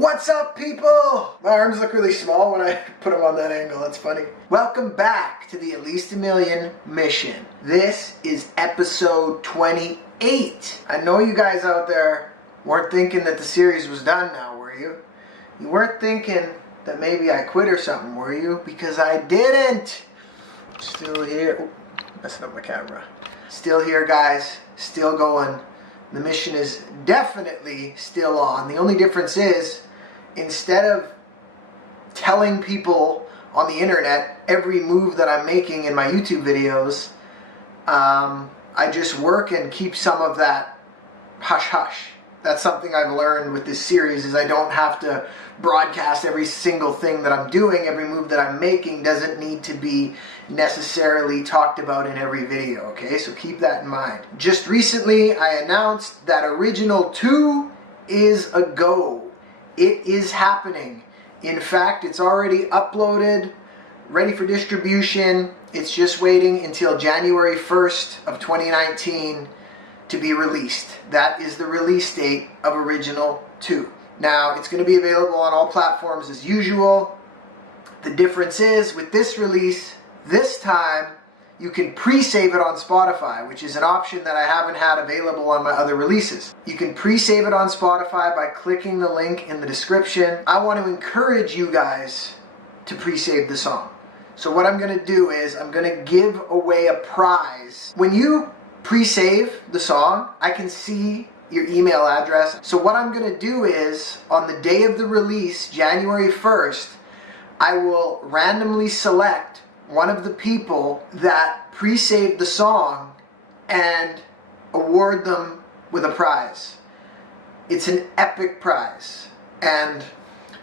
What's up, people? My arms look really small when I put them on that angle. That's funny. Welcome back to the At Least a Million mission. This is episode 28. I know you guys out there weren't thinking that the series was done now, were you? You weren't thinking that maybe I quit or something, were you? Because I didn't. Still here. Oh, messing up my camera. Still here, guys. Still going. The mission is definitely still on. The only difference is, instead of telling people on the internet every move that I'm making in my YouTube videos, I just work and keep some of that hush-hush. That's something I've learned with this series, is I don't have to broadcast every single thing that I'm doing. Every move that I'm making doesn't need to be necessarily talked about in every video, okay? So keep that in mind. Just recently, I announced that Original 2 is a go. It is happening. In fact, it's already uploaded, ready for distribution. It's just waiting until January 1st of 2019 to be released. That is the release date of Original 2. Now, it's going to be available on all platforms as usual. The difference is, with this release, this time, you can pre-save it on Spotify, which is an option that I haven't had available on my other releases. You can pre-save it on Spotify by clicking the link in the description. I want to encourage you guys to pre-save the song. So what I'm going to do is, I'm going to give away a prize. When you pre-save the song, I can see your email address. So what I'm going to do is, on the day of the release, January 1st, I will randomly select one of the people that pre-saved the song and award them with a prize. It's an epic prize. And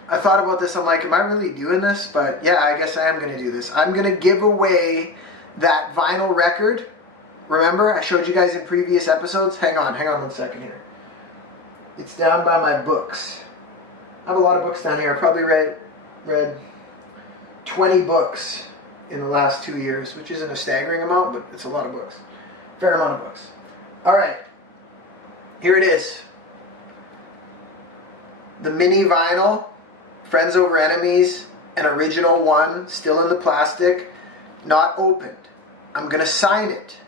I thought about this, I'm like, am I really doing this? But yeah, I guess I am going to do this. I'm going to give away that vinyl record. Remember, I showed you guys in previous episodes? Hang on 1 second here. It's down by my books. I have a lot of books down here. I probably read 20 books in the last 2 years, which isn't a staggering amount, but it's a lot of books. Fair amount of books. Alright, here it is. The mini vinyl, Friends Over Enemies, an original one, still in the plastic, not opened. I'm going to sign it.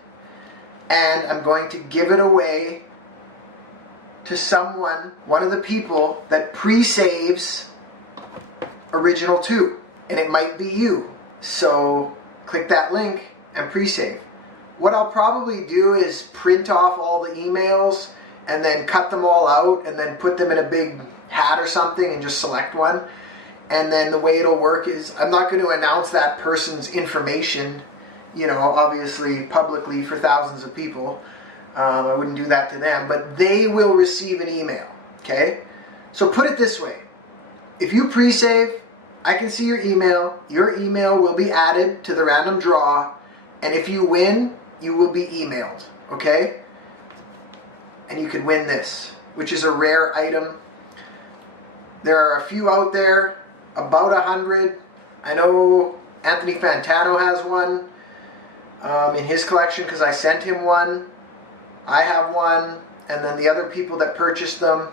And I'm going to give it away to someone, one of the people that pre-saves Original 2. And it might be you. So click that link and pre-save. What I'll probably do is print off all the emails and then cut them all out and then put them in a big hat or something and just select one. And then the way it'll work is, I'm not going to announce that person's information, you know, obviously publicly for thousands of people. I wouldn't do that to them, but they will receive an email, okay? So put it this way. If you pre-save, I can see your email will be added to the random draw, and if you win, you will be emailed, okay? And you could win this, which is a rare item. There are a few out there, about 100. I know Anthony Fantano has one in his collection because I sent him one. I have one, and then the other people that purchased them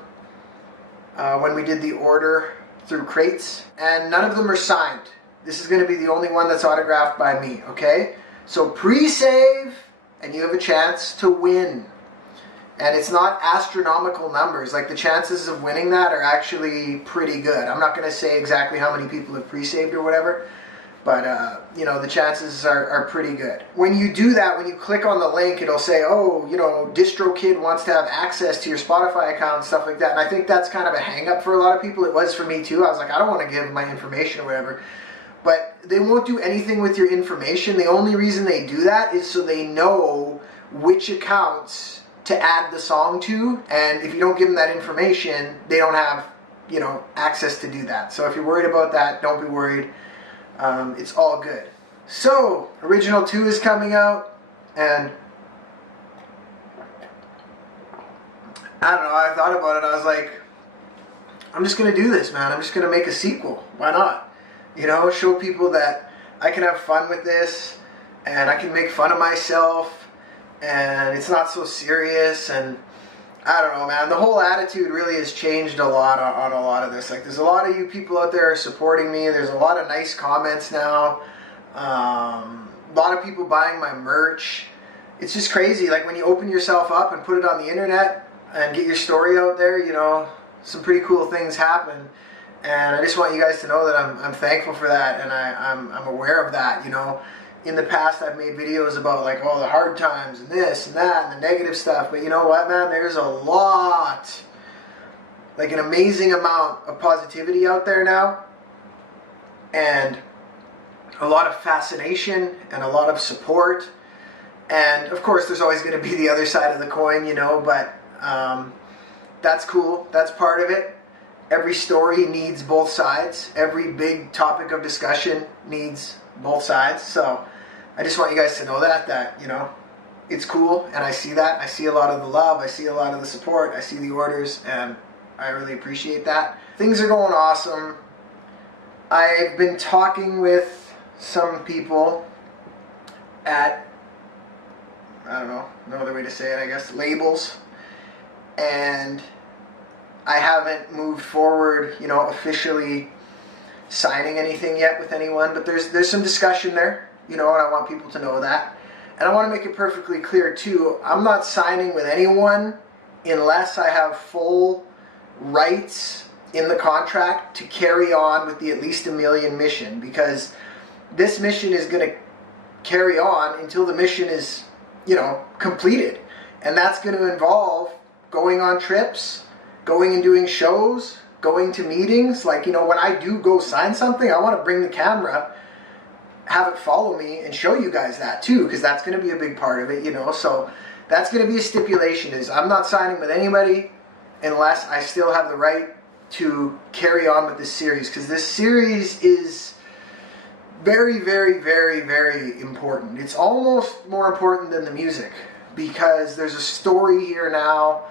when we did the order through crates, and none of them are signed. This is going to be the only one that's autographed by me, okay? So pre-save, and you have a chance to win. And it's not astronomical numbers. Like, the chances of winning that are actually pretty good. I'm not going to say exactly how many people have pre-saved or whatever, but, you know, the chances are pretty good. When you do that, when you click on the link, it'll say, oh, you know, DistroKid wants to have access to your Spotify account and stuff like that. And I think that's kind of a hang-up for a lot of people. It was for me, too. I was like, I don't want to give my information or whatever. But they won't do anything with your information. The only reason they do that is so they know which accounts to add the song to. And if you don't give them that information, they don't have, you know, access to do that. So if you're worried about that, don't be worried. It's all good. So, Original 2 is coming out, and I don't know, I thought about it, I was like, I'm just going to do this, man. I'm just going to make a sequel. Why not? You know, show people that I can have fun with this, and I can make fun of myself, and it's not so serious, and I don't know, man. The whole attitude really has changed a lot on a lot of this. Like, there's a lot of you people out there supporting me. There's a lot of nice comments now. A lot of people buying my merch. It's just crazy. Like, when you open yourself up and put it on the internet and get your story out there, you know, some pretty cool things happen. And I just want you guys to know that I'm thankful for that, and I'm aware of that, you know. In the past, I've made videos about, like, all the hard times and this and that and the negative stuff. But you know what, man? There's a lot, like an amazing amount of positivity out there now. And a lot of fascination and a lot of support. And, of course, there's always going to be the other side of the coin, you know. But that's cool. That's part of it. Every story needs both sides. Every big topic of discussion needs both sides. So I just want you guys to know that, you know, it's cool, and I see that. I see a lot of the love. I see a lot of the support. I see the orders, and I really appreciate that. Things are going awesome. I've been talking with some people at, I don't know, no other way to say it, I guess, labels, and I haven't moved forward, you know, officially signing anything yet with anyone, but there's some discussion there, you know, and I want people to know that. And I want to make it perfectly clear too, I'm not signing with anyone unless I have full rights in the contract to carry on with the At Least a Million mission, because this mission is going to carry on until the mission is, you know, completed. And that's going to involve going on trips, going and doing shows, going to meetings. Like, you know, when I do go sign something, I want to bring the camera, have it follow me, and show you guys that too, because that's going to be a big part of it, you know. So that's going to be a stipulation, is I'm not signing with anybody unless I still have the right to carry on with this series, because this series is very, very, very, very important. It's almost more important than the music, because there's a story here now.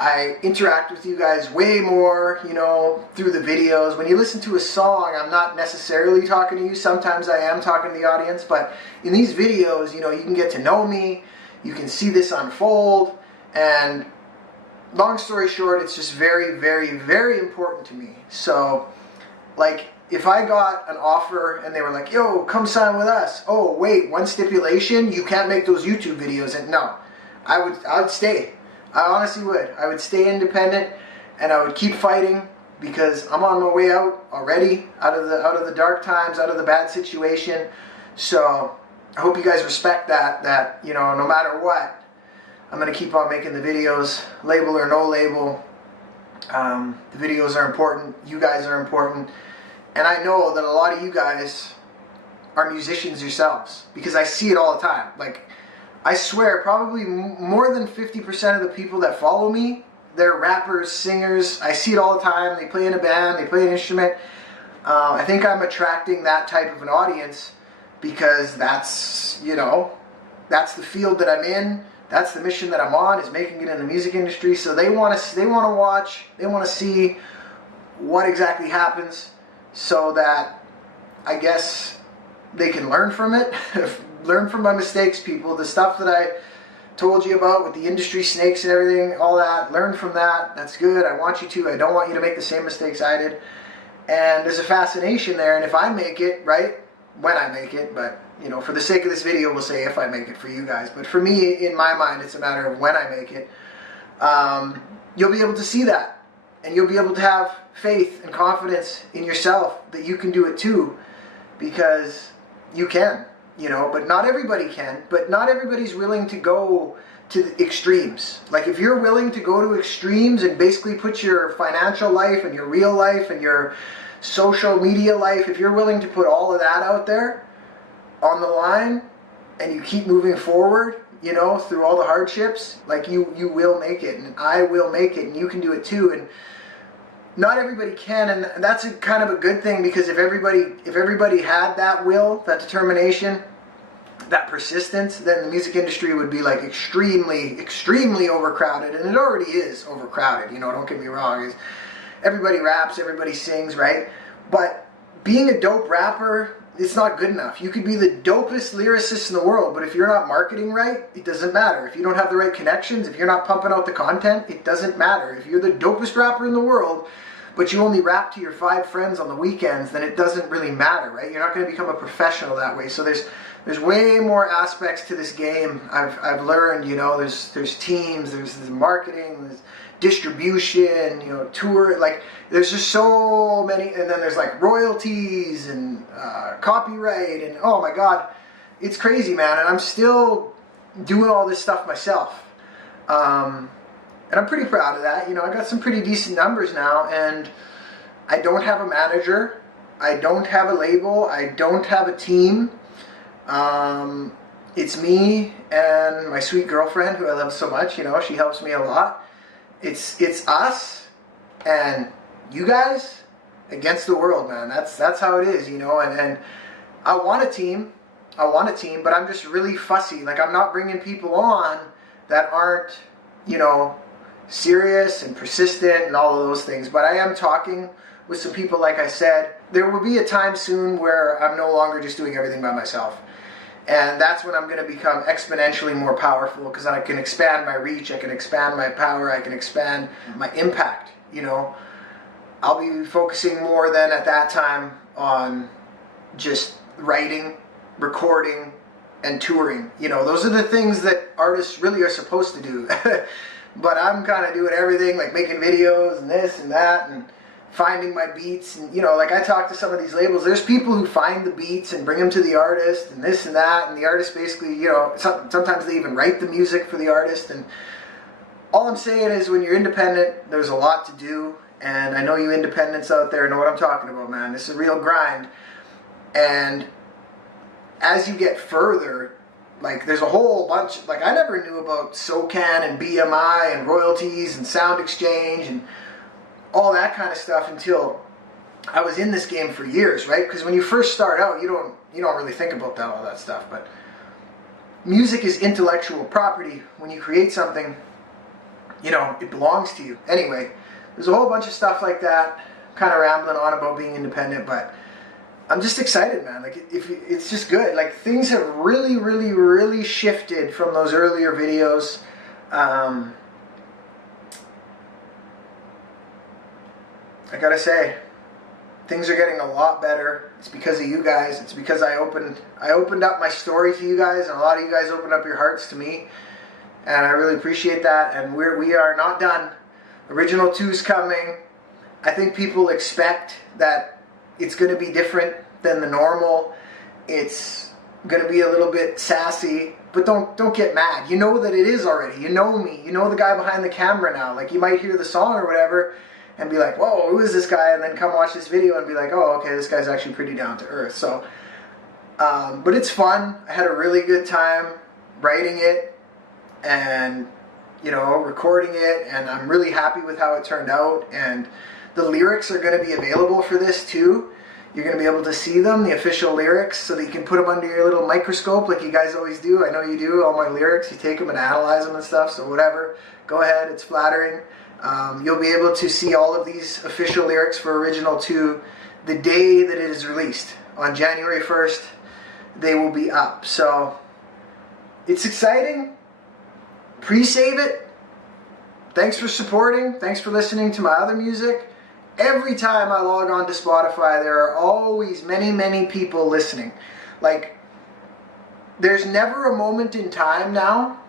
I interact with you guys way more, you know, through the videos. When you listen to a song, I'm not necessarily talking to you. Sometimes I am talking to the audience, but in these videos, you know, you can get to know me, you can see this unfold, and long story short, it's just very, very, very important to me. So, like, if I got an offer and they were like, yo, come sign with us. Oh, wait, one stipulation, you can't make those YouTube videos. And no, I would stay. I honestly would. I would stay independent, and I would keep fighting, because I'm on my way out already, out of the dark times, out of the bad situation. So I hope you guys respect that, you know, no matter what, I'm going to keep on making the videos, label or no label. The videos are important. You guys are important. And I know that a lot of you guys are musicians yourselves, because I see it all the time. Like, I swear, probably more than 50% of the people that follow me, they're rappers, singers. I see it all the time. They play in a band, they play an instrument. I think I'm attracting that type of an audience because that's, you know, that's the field that I'm in. That's the mission that I'm on, is making it in the music industry. So they want to watch, they want to see what exactly happens, so that, I guess, they can learn from it. Learn from my mistakes, people. The stuff that I told you about with the industry snakes and everything, all that, learn from that. That's good. I want you to. I don't want you to make the same mistakes I did. And there's a fascination there, and if I make it, right, when I make it, but, you know, for the sake of this video, we'll say if I make it for you guys. But for me, in my mind, it's a matter of when I make it. You'll be able to see that, and you'll be able to have faith and confidence in yourself that you can do it too, because you can. You know, but not everybody can. But not everybody's willing to go to the extremes. Like, if you're willing to go to extremes and basically put your financial life and your real life and your social media life, if you're willing to put all of that out there on the line, and you keep moving forward, you know, through all the hardships, like, you will make it, and I will make it, and you can do it too. And not everybody can, and that's a kind of a good thing, because if everybody had that will, that determination, that persistence, then the music industry would be like extremely, extremely overcrowded, and it already is overcrowded, you know, don't get me wrong. Everybody raps, everybody sings, right? But being a dope rapper, it's not good enough. You could be the dopest lyricist in the world, but if you're not marketing right, it doesn't matter. If you don't have the right connections, if you're not pumping out the content, it doesn't matter. If you're the dopest rapper in the world, but you only rap to your 5 friends on the weekends, then it doesn't really matter, right? You're not going to become a professional that way. So there's way more aspects to this game. I've learned, you know, there's teams, there's marketing, there's distribution, you know, tour, like there's just so many, and then there's like royalties and copyright, and oh my god, it's crazy, man. And I'm still doing all this stuff myself, and I'm pretty proud of that. You know, I got some pretty decent numbers now, and I don't have a manager, I don't have a label, I don't have a team. It's me and my sweet girlfriend, who I love so much. You know, she helps me a lot. It's us and you guys against the world, man. That's how it is, you know. And I want a team, but I'm just really fussy. Like, I'm not bringing people on that aren't, you know, serious and persistent and all of those things. But I am talking with some people. Like I said, there will be a time soon where I'm no longer just doing everything by myself. And that's when I'm going to become exponentially more powerful, because I can expand my reach, I can expand my power, I can expand my impact, you know. I'll be focusing more then at that time on just writing, recording, and touring. You know, those are the things that artists really are supposed to do. But I'm kind of doing everything, like making videos and this and that, and finding my beats. And, you know, like I talk to some of these labels, there's people who find the beats and bring them to the artist and this and that, and the artist basically, you know, sometimes they even write the music for the artist. And all I'm saying is, when you're independent, there's a lot to do, and I know you independents out there know what I'm talking about, man. This is a real grind. And as you get further, like, there's a whole bunch, like, I never knew about SOCAN and BMI and royalties and sound exchange and all that kind of stuff until I was in this game for years, right? Because when you first start out, you don't really think about all that stuff. But music is intellectual property. When you create something, you know, it belongs to you. Anyway, there's a whole bunch of stuff like that. Kind of rambling on about being independent, but I'm just excited, man. Like, it's just good. Like, things have really, really, really shifted from those earlier videos. I gotta say, things are getting a lot better. It's because of you guys. It's because I opened up my story to you guys, and a lot of you guys opened up your hearts to me, and I really appreciate that. And we are not done. Original 2's coming. I think people expect that it's going to be different than the normal. It's going to be a little bit sassy, but don't get mad. You know that it is already. You know me. You know the guy behind the camera now. Like, you might hear the song or whatever and be like, whoa, who is this guy? And then come watch this video and be like, oh, okay, this guy's actually pretty down to earth. So, but it's fun. I had a really good time writing it and, you know, recording it, and I'm really happy with how it turned out. And the lyrics are going to be available for this too. You're going to be able to see them, the official lyrics, so that you can put them under your little microscope like you guys always do. I know you do, all my lyrics. You take them and analyze them and stuff, so whatever. Go ahead, it's flattering. You'll be able to see all of these official lyrics for Original 2 the day that it is released. On January 1st, they will be up. So, it's exciting. Pre-save it. Thanks for supporting. Thanks for listening to my other music. Every time I log on to Spotify, there are always many, many people listening. Like, there's never a moment in time now.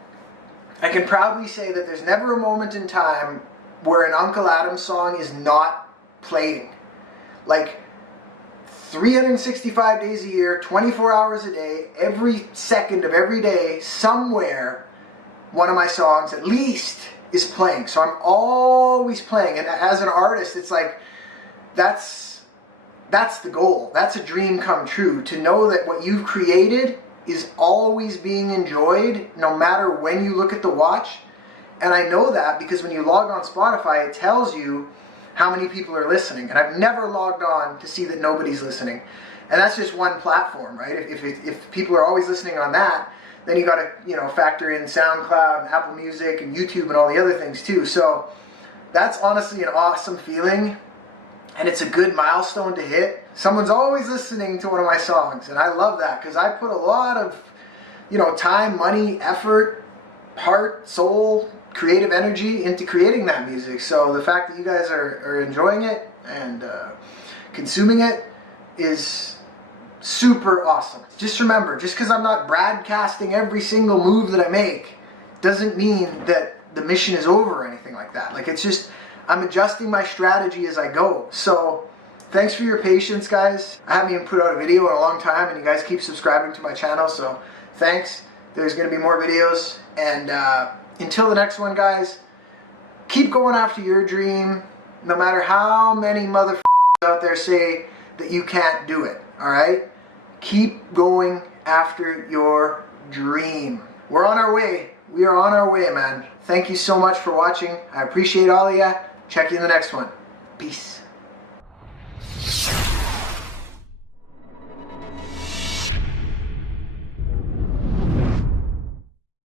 I can proudly say that there's never a moment in time where an Unkle Adam song is not playing. Like, 365 days a year, 24 hours a day, every second of every day, somewhere, one of my songs at least is playing. So I'm always playing. And as an artist, it's like, that's the goal. That's a dream come true. To know that what you've created is always being enjoyed, no matter when you look at the watch. And I know that because when you log on Spotify, it tells you how many people are listening. And I've never logged on to see that nobody's listening. And that's just one platform, right? If people are always listening on that, then you got to, you know, factor in SoundCloud and Apple Music and YouTube and all the other things too. So that's honestly an awesome feeling. and it's a good milestone to hit. Someone's always listening to one of my songs, and I love that because I put a lot of, time, money, effort, heart, soul, creative energy into creating that music. So the fact that you guys are enjoying it and consuming it is super awesome. Just remember, just because I'm not broadcasting every single move that I make doesn't mean that the mission is over or anything like that. Like, it's just, I'm adjusting my strategy as I go. So thanks for your patience, guys. I haven't even put out a video in a long time, and you guys keep subscribing to my channel, so thanks. There's going to be more videos, and until the next one, guys, keep going after your dream, no matter how many motherfuckers out there say that you can't do it, alright? Keep going after your dream. We're on our way. We are on our way, man. Thank you so much for watching. I appreciate all of you. Check you in the next one. Peace.